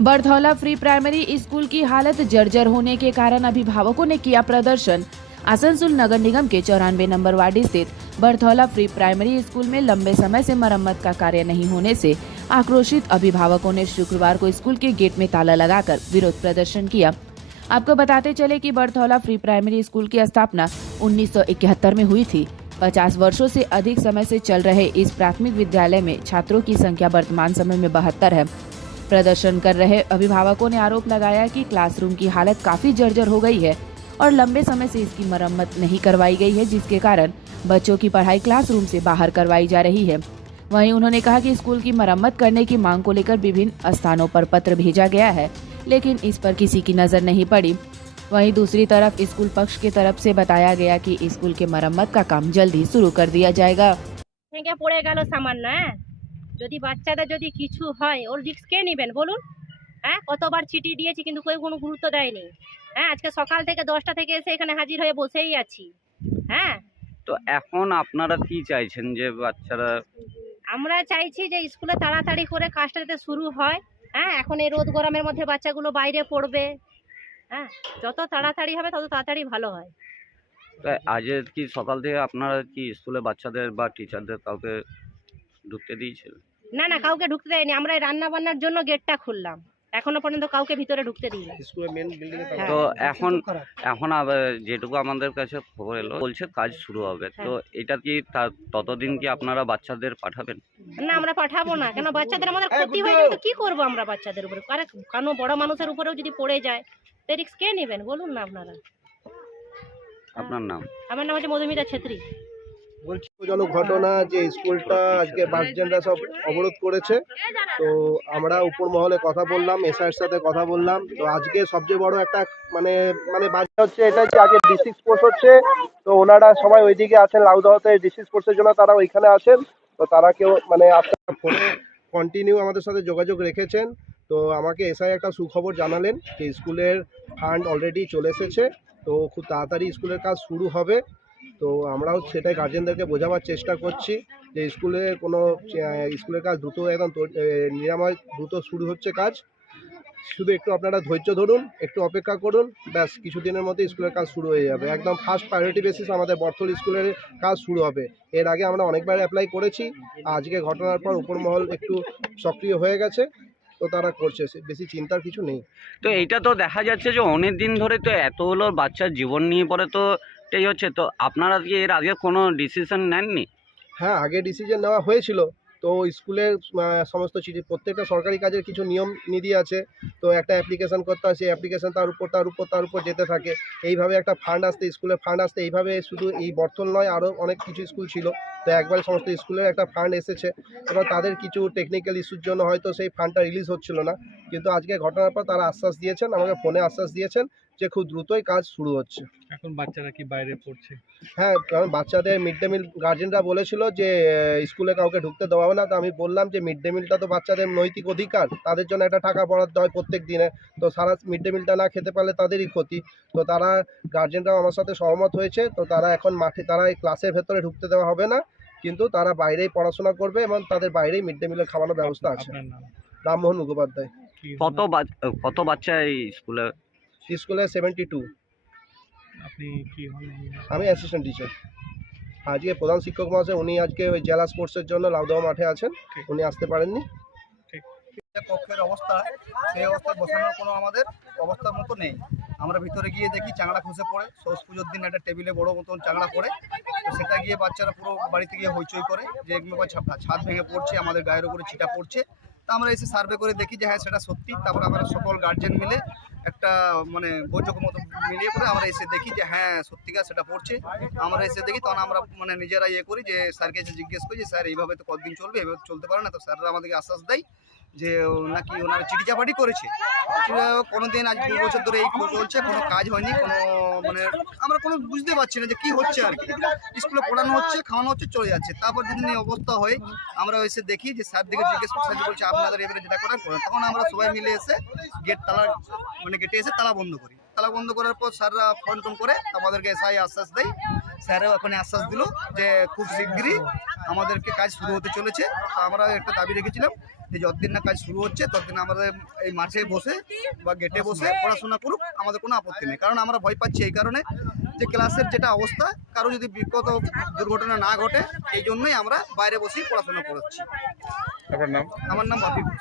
बरथौला free primary school की हालत जर्जर होने के कारण अभिभावकों ने किया प्रदर्शन। आसनसोल नगर निगम के 94 नंबर वार्ड स्थित बरथौला फ्री प्राइमरी स्कूल में लंबे समय से मरम्मत का कार्य नहीं होने से आक्रोशित अभिभावकों ने शुक्रवार को स्कूल के गेट में ताला लगाकर विरोध प्रदर्शन किया। आपको बताते चले कि बरथौला फ्री प्राइमरी स्कूल की स्थापना 1971 में हुई थी। 50 वर्षों से अधिक समय से चल रहे इस प्राथमिक विद्यालय में छात्रों की संख्या वर्तमान समय में 72 है। प्रदर्शन कर रहे अभिभावकों ने आरोप लगाया कि क्लासरूम की हालत काफी जर्जर हो गई है और लंबे समय से इसकी मरम्मत नहीं करवाई गई है, जिसके कारण बच्चों की पढ़ाई क्लासरूम से बाहर करवाई जा रही है। वहीं उन्होंने कहा कि स्कूल की मरम्मत करने की मांग को लेकर विभिन्न स्थानों पर पत्र भेजा गया है, लेकिन इस पर किसी की नजर नहीं पड़ी। वहीं दूसरी तरफ स्कूल पक्ष की तरफ से बताया गया कि स्कूल के मरम्मत का काम जल्द ही शुरू कर दिया जाएगा। পড়ে গেল সামান্য, যদি বাচ্চাদের যদি কিছু হয় ওর রিস্ক কে নেবেন বলুন? কতবার চিঠি দিয়েছি কিন্তু কেউ কোনো গুরুত্ব দেয়নি। আজকে সকাল থেকে 10টা থেকে এসে এখানে হাজির হয়ে বসেই আছি। তো এখন আপনারা কি চাইছেন যে বাচ্চারা? আমরা চাইছি যে স্কুলে তাড়াতাড়ি করে কাজটা যাতে শুরু হয়। এখন এই রোদ গরমের মধ্যে বাচ্চাগুলো বাইরে পড়বে। যত তাড়াতাড়ি হবে তত তাড়াতাড়ি ভালো হয়। আজ কি সকাল থেকে আপনারা কি স্কুলে বাচ্চাদের বা টিচারদের কাউকে ঢুকতে দিয়েছিলেন? না, কাউকে ঢুকতে দেয়নি। আমরা এই রান্না বান্নার জন্য গেটটা খুললাম, এখনো পর্যন্ত কাউকে ভিতরে ঢুকতে দিইনি। স্কুলের মেন বিল্ডিং এ তো এখন যেটুকু আমাদের কাছে খবর এলো বলছে কাজ শুরু হবে। তো এটা কি ততদিন কি আপনারা বাচ্চাদের পাঠাবেন? না, আমরা পাঠাবো না। কেন, বাচ্চাদের আমাদের ক্ষতি হয়ে যাবে তো কি করবো আমরা বাচ্চাদের উপরে? আরে কোনো বড় মানুষের উপরেও যদি পড়ে যায় তো রিস্ক কে নেবেন বলুন না আপনারা? আপনার নাম? আমার নাম হচ্ছে মধুমিতা ছেত্রী। বলছি জনক ঘটনা যে স্কুলটা আজকে গার্জিয়ানরা সব অবরোধ করেছে। তো আমরা উপর মহলে কথা বললাম, এসআইয়ের সাথে কথা বললাম। তো আজকে সবচেয়ে বড় একটা মানে বাজে হচ্ছে এটা যে আজকে ডিস্ট্রিক্ট স্পোর্টস হচ্ছে। তো ওনারা সবাই ওইদিকে আছেন, লাউদহতে ডিস্ট্রিক্ট স্পোর্টসের জন্য তারা ওইখানে আছেন। তো তারা কেউ মানে আপনার ফোনে কন্টিনিউ আমাদের সাথে যোগাযোগ রেখেছেন। তো আমাকে এসআই একটা সুখবর জানালেন যে স্কুলের ফান্ড অলরেডি চলে এসেছে, তো খুব তাড়াতাড়ি স্কুলের কাজ শুরু হবে। তো আমরাও সেটাই গার্জেনদেরকে বোঝাবার চেষ্টা করছি যে স্কুলের কাজ দ্রুত একদম নিরাময় দ্রুত শুরু হচ্ছে কাজ। শুধু একটু আপনারা ধৈর্য ধরুন, একটু অপেক্ষা করুন, ব্যাস কিছুদিনের মধ্যে স্কুলের কাজ শুরু হয়ে যাবে। একদম ফার্স্ট প্রায়োরিটি বেসিস আমাদের বরথল স্কুলের কাজ শুরু হবে। এর আগে আমরা অনেকবার অ্যাপ্লাই করেছি। আজকে ঘটনার পর উপরমহল একটু সক্রিয় হয়ে গেছে, তো তারা করছে, বেশি চিন্তার কিছু নেই। তো এইটা তো দেখা যাচ্ছে যে অনেক দিন ধরে তো এতগুলো বাচ্চার জীবন নিয়ে পরে তো এটাই হচ্ছে। তো আপনারা কি এর আগে কোনো ডিসিশন নেননি? হ্যাঁ, আগে ডিসিশন নেওয়া হয়েছিল। তো স্কুলের সমস্ত চিঠি, প্রত্যেকটা সরকারি কাজের কিছু নিয়ম নীতি আছে। তো একটা অ্যাপ্লিকেশন করতে হয়, সেই অ্যাপ্লিকেশন তার উপর যেতে থাকে। এইভাবে একটা ফান্ড আসতে, স্কুলের ফান্ড আসতে এইভাবে শুধু এই বর্তল নয়, আরও অনেক কিছু স্কুল ছিল। তো একবারে সমস্ত স্কুলের একটা ফান্ড এসেছে। এবার তাদের কিছু টেকনিক্যাল ইস্যুর জন্য হয়তো সেই ফান্ডটা রিলিজ হচ্ছিল না। কিন্তু আজকে ঘটনার পর তারা আশ্বাস দিয়েছেন, আমাকে ফোনে আশ্বাস দিয়েছেন যে খুব দ্রুতই কাজ শুরু হচ্ছে। এখন বাচ্চারা কি বাইরে পড়ছে? হ্যাঁ, কারণ বাচ্চাদের মিড ডে মিল গার্জেনরা বলেছিল যে স্কুলে কাউকে ঢুকতে দেওয়া হবে না। তো আমি বললাম যে মিড ডে মিলটা তো বাচ্চাদের নৈতিক অধিকার, তাদের জন্য একটা টাকা বরাদ্দ হয় প্রত্যেক দিনে। তো সারা মিড ডে মিলটা না খেতে পারলে তাদেরই ক্ষতি। তো তারা গার্জেনরাও আমার সাথে সহমত হয়েছে। তো তারা এখন তারা এই ক্লাসের ভেতরে ঢুকতে দেওয়া হবে না, কিন্তু তারা বাইরেই পড়াশোনা করবে এবং তাদের বাইরেই মিড ডে মিলের খাওয়ানোর ব্যবস্থা আছে। রামমোহন মুখোপাধ্যায়। কত বাচ্চা এই স্কুলে? 72। আপনি কি হন? আমি অ্যাসিস্ট্যান্ট টিচার। আজকে প্রধান শিক্ষক মহাশয় উনি আজকে ওই জেলা স্পোর্টসের জন্য লাউদহ মাঠে আছেন, উনি আসতে পারেননি। কক্ষের অবস্থা, সেই অবস্থায় বসানোর কোনো আমাদের অবস্থার মতো নেই। আমরা ভিতরে গিয়ে দেখি চাংড়া খসে পড়ে। সরস্বতী পুজোর দিন একটা টেবিলে বড় মতন চাংড়া পড়ে। তো সেটা গিয়ে বাচ্চারা পুরো বাড়িতে গিয়ে হইচই করে যে ছাদ ভেঙে পড়ছে, আমাদের গায়ের উপরে ছিটা পড়ছে। তা আমরা এসে সার্ভে করে দেখি যে হ্যাঁ সেটা সত্যি। তারপরে আমরা সকল গার্জেন মিলে একটা মানে বৈঠক মতো মিলিয়ে করে আমরা এসে দেখি যে হ্যাঁ সত্যিকার সেটা পড়ছে। আমরা এসে দেখি তখন আমরা মানে নিজেরা করি যে স্যারকে এসে জিজ্ঞেস করি যে স্যার এইভাবে তো কতদিন চলবে, এভাবে চলতে পারে না। তো স্যাররা আমাদেরকে আশ্বাস দেয় যে নাকি ওনারা চিঠি চাপাটি করেছে। কোনোদিন আজ 2 বছর ধরে এই চলছে, কোনো কাজ হয়নি। কোনো মানে আমরা কোনো বুঝতে পারছি না যে কী হচ্ছে আর কি। স্কুলে পড়ানো হচ্ছে, খাওয়ানো হচ্ছে, চলে যাচ্ছে। তারপর যেদিন এই অবস্থা হয় আমরা এসে দেখি যে স্যার দিকে জিজ্ঞেস করছি, স্যার বলছে আপনাদের এবারে যেটা করার করেন। তখন আমরা সবাই মিলে এসে গেটে এসে তালা বন্ধ করি। তালা বন্ধ করার পর স্যাররা ফোন টোন করে আমাদেরকে এসআই আশ্বাস দেয়। স্যারও ওখানে আশ্বাস দিল যে খুব শীঘ্রই আমাদেরকে কাজ শুরু হতে চলেছে। তো আমরা একটা দাবি রেখেছিলাম যে যতদিন না কাজ শুরু হচ্ছে ততদিন আমাদের এই মাঠে বসে বা গেটে বসে পড়াশোনা করুক, আমাদের কোনো আপত্তি নেই। কারণ আমরা ভয় পাচ্ছি এই কারণে যে ক্লাসের যেটা অবস্থা, কারো যদি বিগত দুর্ঘটনা না ঘটে, এই জন্যই আমরা বাইরে বসেই পড়াশোনা করাচ্ছি। আপনার নাম? আমার নাম বাপি ঘোষ।